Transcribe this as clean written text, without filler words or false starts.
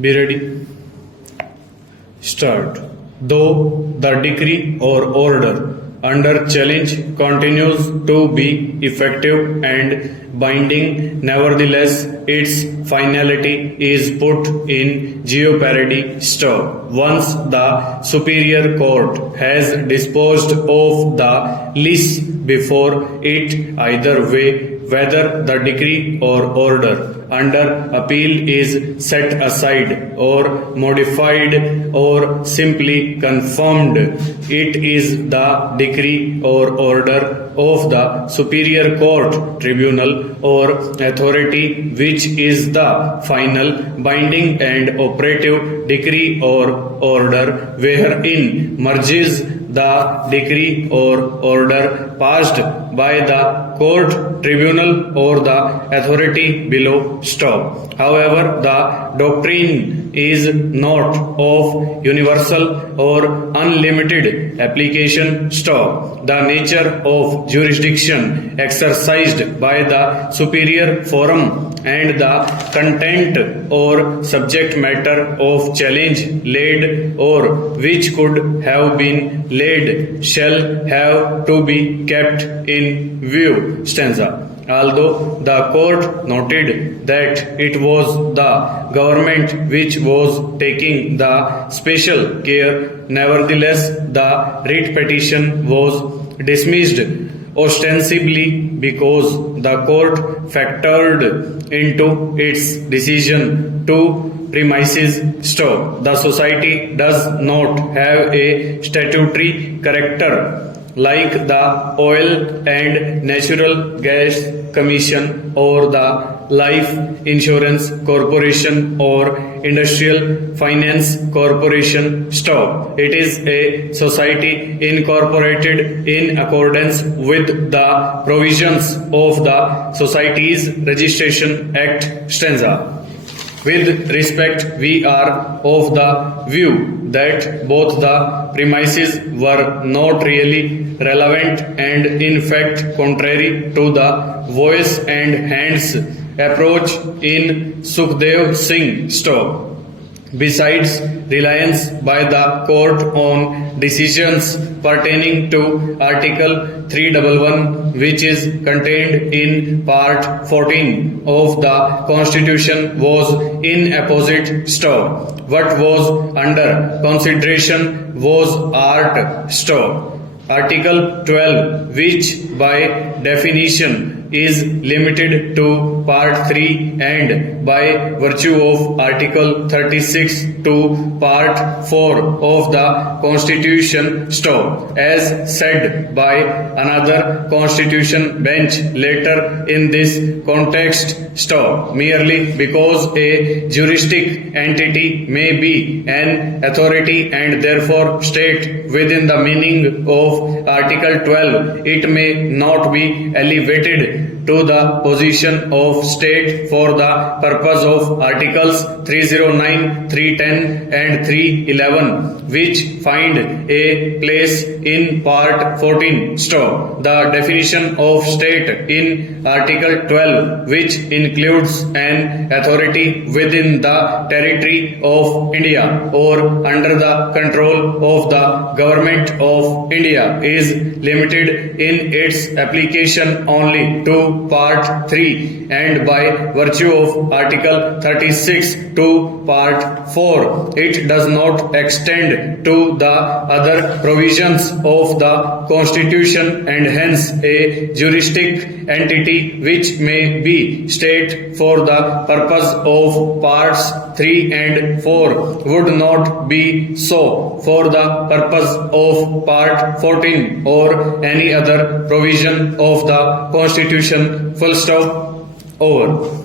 Be ready. Start. Though the decree or order under challenge continues to be effective and binding, nevertheless, its finality is put in jeopardy. Stop. Once the superior court has disposed of the lease before it, either way, whether the decree or order under appeal is set aside or modified or simply confirmed, it is the decree or order of the superior court, tribunal, or authority which is the final, binding, and operative decree or order, wherein merges the decree or order passed by the court, tribunal, or the authority below. Stop. However, the doctrine is not of universal or unlimited application. Stop. The nature of jurisdiction exercised by the superior forum and the content or subject matter of challenge laid or which could have been laid shall have to be kept in view. Stanza. Although the court noted that it was the government which was taking the special care, nevertheless the writ petition was dismissed ostensibly because the court factored into its decision two premises. Stop. The society does not have a statutory character like the Oil and Natural Gas Commission or the Life Insurance Corporation or Industrial Finance Corporation. Stop. It is a society incorporated in accordance with the provisions of the Societies Registration Act. Stanza. With respect, we are of the view that both the premises were not really relevant and in fact contrary to the voice and hands approach in Sukhdev Singh. Stop. Besides reliance by the court on decisions pertaining to Article 311, which is contained in Part 14 of the Constitution, was inapposite. Stop. What was under consideration was art. Stop. Article 12, which by definition is limited to Part 3 and by virtue of Article 36 to Part 4 of the Constitution. Stop. As said by another Constitution bench later in this context. Stop. Merely because a juristic entity may be an authority and therefore state within the meaning of Article 12, it may not be elevated to the position of state for the purpose of Articles 309, 310 and 311, which find a place in Part 14. Stop. The definition of state in Article 12, which includes an authority within the territory of India or under the control of the Government of India, is limited in its application only to Part 3 and by virtue of Article 36 to Part 4. It does not extend to the other provisions of the Constitution, and hence a juristic entity which may be state for the purpose of Parts 3 and 4 would not be so for the purpose of Part 14 or any other provision of the Constitution. Full stop. Over.